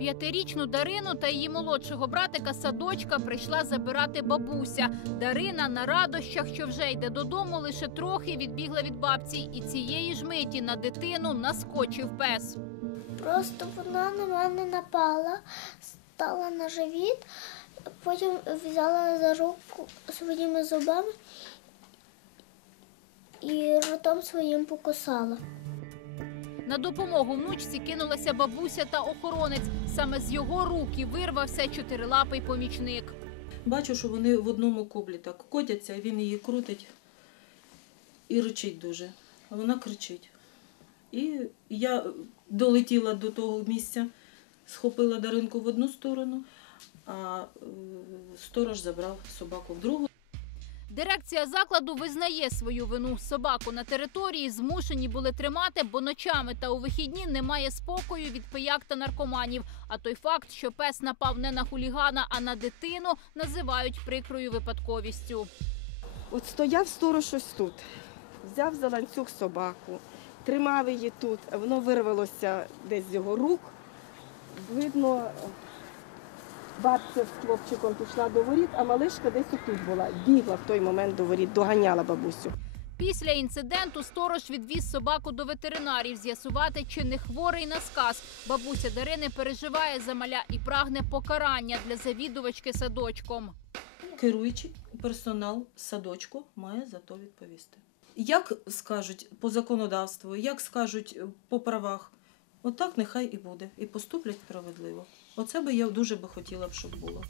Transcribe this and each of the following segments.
П'ятирічну Дарину та її молодшого братика садочка прийшла забирати бабуся. Дарина на радощах, що вже йде додому, лише трохи відбігла від бабці, і цієї ж миті на дитину наскочив пес. Просто вона на мене напала, стала на живіт, потім взяла за руку своїми зубами і ротом своїм покусала. На допомогу внучці кинулася бабуся та охоронець. Саме з його рук вирвався чотирилапий помічник. Бачу, що вони в одному кублі так котяться, він її крутить і ричить дуже. А вона кричить. І я долетіла до того місця, схопила Даринку в одну сторону, а е, сторож забрав собаку в другу. Дирекція закладу визнає свою вину. Собаку на території змушені були тримати, бо ночами та у вихідні немає спокою від пияк та наркоманів. А той факт, що пес напав не на хулігана, а на дитину, називають прикрою випадковістю. От стояв сторож ось тут, взяв за ланцюг собаку, тримав її тут, воно вирвалося десь з його рук. Видно, бабця з хлопчиком пішла до воріт, а малишка десь отут була. Бігла в той момент до воріт, доганяла бабусю. Після інциденту сторож відвіз собаку до ветеринарів з'ясувати, чи не хворий на сказ. Бабуся Дарини переживає за маля і прагне покарання для завідувачки садочком. Керуючий персонал садочку має за то відповісти. Як скажуть по законодавству, як скажуть по правах, отак нехай і буде, і поступлять справедливо. Оце би я дуже би хотіла, б, щоб було.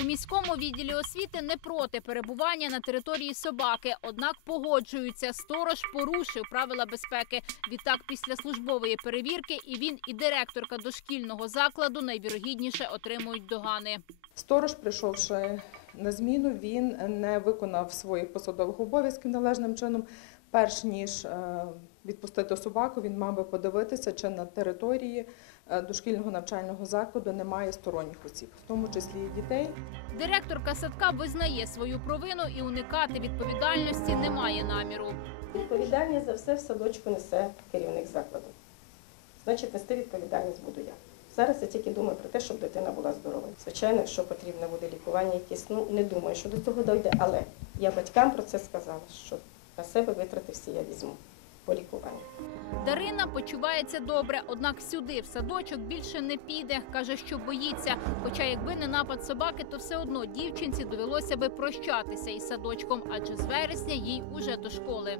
У міському відділі освіти не проти перебування на території собаки, однак погоджуються. Сторож порушив правила безпеки. Відтак, після службової перевірки, і він, і директорка дошкільного закладу найвірогідніше отримують догани. Сторож, прийшовши на зміну, він не виконав своїх посадових обов'язків належним чином. Перш ніж е, відпустити собаку, він мав би подивитися, чи на території е, дошкільного навчального закладу немає сторонніх осіб, в тому числі і дітей. Директорка садка визнає свою провину і уникати відповідальності немає наміру. Відповідальність за все в садочку несе керівник закладу. Значить, нести відповідальність буду я. Зараз я тільки думаю про те, щоб дитина була здорова. Звичайно, якщо потрібно буде лікування якесь, ну не думаю, що до цього дойде, але я батькам про це сказала, що на себе витрати всі я візьму по лікуванню. Дарина почувається добре, однак сюди, в садочок, більше не піде. Каже, що боїться. Хоча, якби не напад собаки, то все одно дівчинці довелося би прощатися із садочком, адже з вересня їй уже до школи.